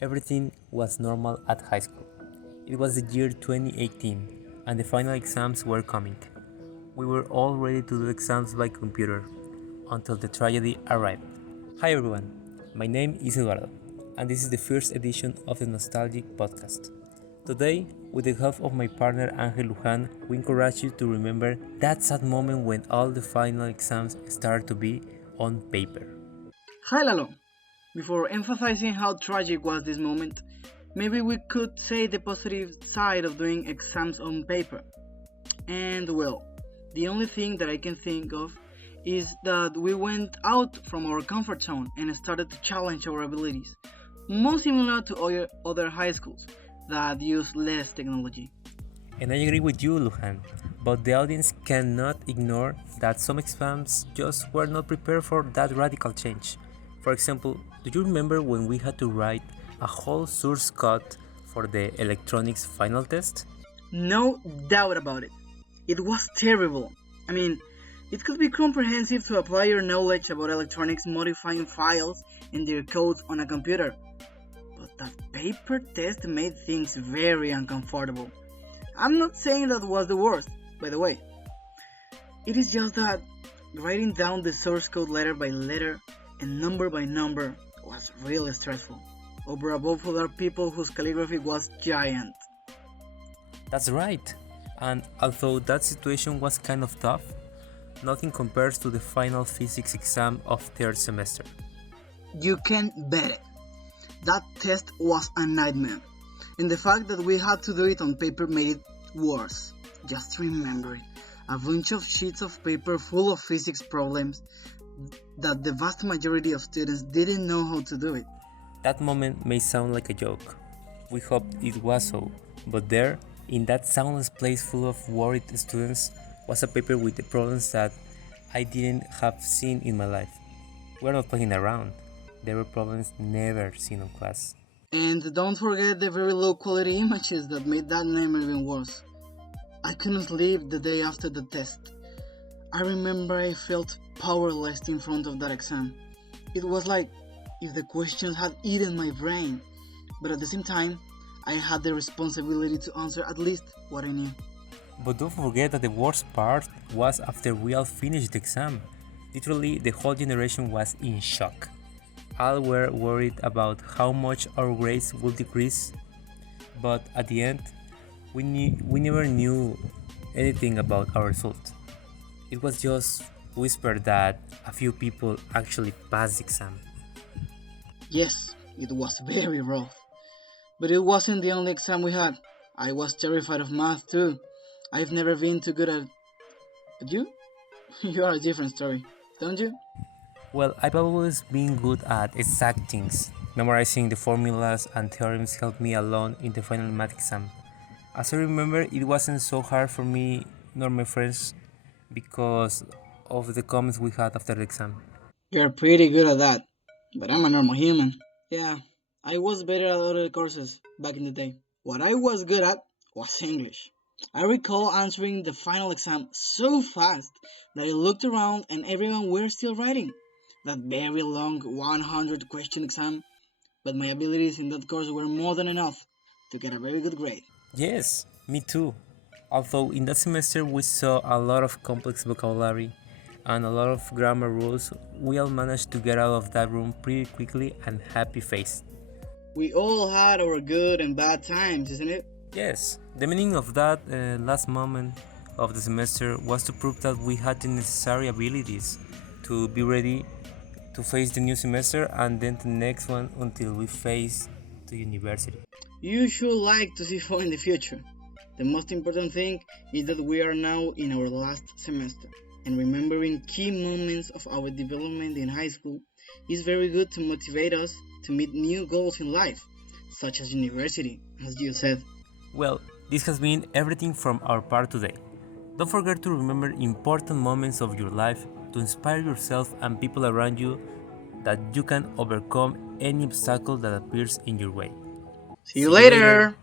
Everything was normal at high school. It was the year 2018, and the final exams were coming. We were all ready to do exams by computer until the tragedy arrived. Hi everyone, my name is Eduardo, and this is the first edition of the Nostalgic Podcast. Today, with the help of my partner Angel Lujan, we encourage you to remember that sad moment when all the final exams started to be on paper. Hi Lalo! Before emphasizing how tragic was this moment, maybe we could say the positive side of doing exams on paper. And well, the only thing that I can think of is that we went out from our comfort zone and started to challenge our abilities, most similar to other high schools that use less technology. And I agree with you, Lujan, but the audience cannot ignore that some exams just were not prepared for that radical change. For example, do you remember when we had to write a whole source code for the electronics final test? No doubt about it. It was terrible. I mean, it could be comprehensive to apply your knowledge about electronics modifying files and their codes on a computer. But that paper test made things very uncomfortable. I'm not saying that was the worst, by the way. It is just that writing down the source code letter by letter and number by number was really stressful. Over above other people whose calligraphy was giant. That's right. And although that situation was kind of tough, nothing compares to the final physics exam of third semester. You can bet it. That test was a nightmare. And the fact that we had to do it on paper made it worse. Just remember it. A bunch of sheets of paper full of physics problems that the vast majority of students didn't know how to do it. That moment may sound like a joke. We hoped it was so, but there, in that soundless place full of worried students, was a paper with the problems that I didn't have seen in my life. We're not playing around. There were problems never seen in class. And don't forget the very low quality images that made that nightmare even worse. I couldn't sleep the day after the test. I remember I felt powerless in front of that exam. It was like if the questions had eaten my brain, but at the same time, I had the responsibility to answer at least what I knew. But don't forget that the worst part was after we all finished the exam. Literally, the whole generation was in shock. All were worried about how much our grades would decrease, but at the end, we never knew anything about our result. It was just whispered that a few people actually passed the exam. Yes, it was very rough. But it wasn't the only exam we had. I was terrified of math too. I've never been too good at. But you? You are a different story, don't you? Well, I've always been good at exact things. Memorizing the formulas and theorems helped me a lot in the final math exam. As I remember, it wasn't so hard for me nor my friends because of the comments we had after the exam. You're pretty good at that. But I'm a normal human. Yeah, I was better at other courses back in the day. What I was good at was English. I recall answering the final exam so fast that I looked around and everyone were still writing. That very long 100 question exam, but my abilities in that course were more than enough to get a very good grade. Yes, me too. Although in that semester we saw a lot of complex vocabulary and a lot of grammar rules, we all managed to get out of that room pretty quickly and happy faced. We all had our good and bad times, isn't it? Yes, the meaning of that last moment of the semester was to prove that we had the necessary abilities to be ready to face the new semester and then the next one until we face the university. You should like to see for in the future. The most important thing is that we are now in our last semester, and remembering key moments of our development in high school is very good to motivate us to meet new goals in life, such as university, as you said. Well, this has been everything from our part today. Don't forget to remember important moments of your life to inspire yourself and people around you that you can overcome any obstacle that appears in your way. See you See you later! later!